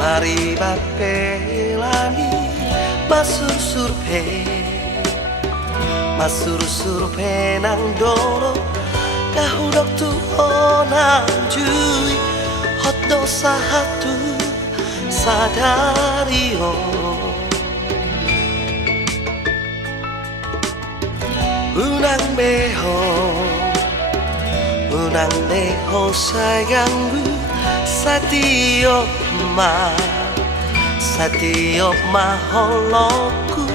Mari bape lani masur surpe nang dolo kahudok tu onang jui hot dosa hatu sadario unang beho sayangku Satio maholoku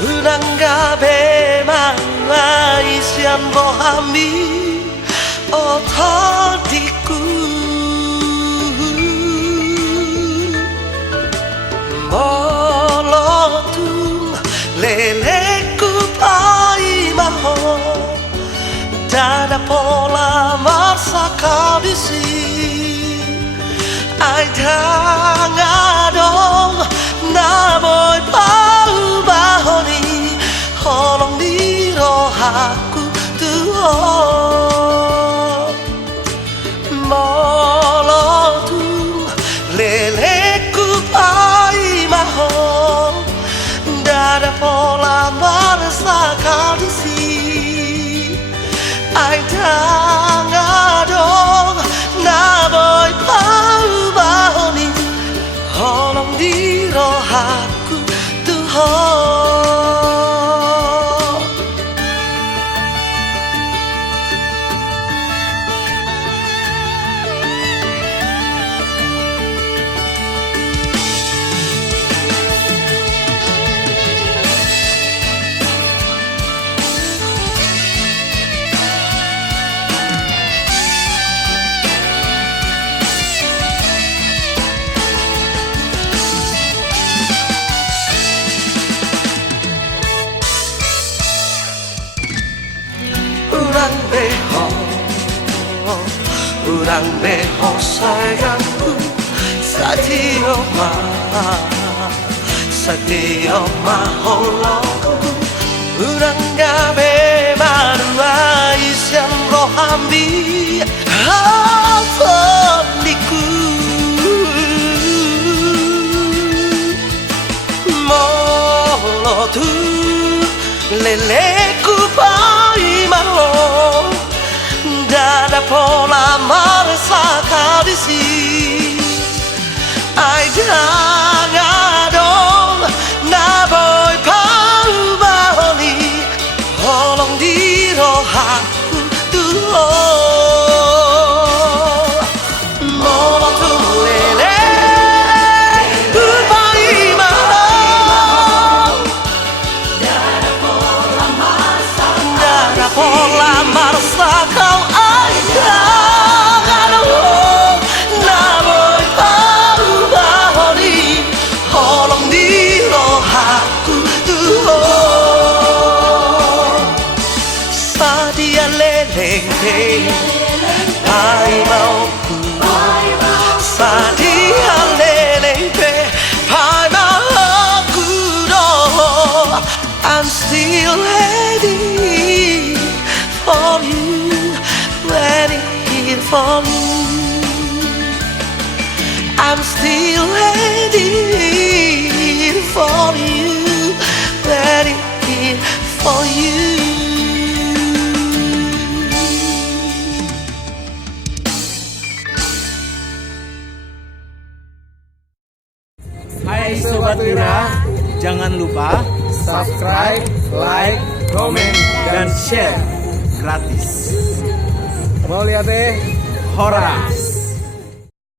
unang gabe mangai sian bohami otodiku molotung leleku pai maho dada pola marsa kau di sini ai dong na boy pau bahoni holong di rohaku tuh molotung leleku pai maho dada pola marasa kau di sini ai dong na boy pau bahoni holong di rohaku Tuhan. Urang beho sayangku Satio maholoku urang gabe manuai siang rohambi hafoniku molotu leleku pai maho dada pola marasa kau di sini ai dong na boy pau bahoni holong di rohaku tuh molotu lele pai maho dada pola marasa kau Pai mauku Sadia lelepe Pai mauku I'm still waiting for you Waiting here for you I'm still waiting for you Waiting here for you Hai Sobat Wira, jangan lupa subscribe, like, komen, dan share. gratis. Mau lihat deh? Horas.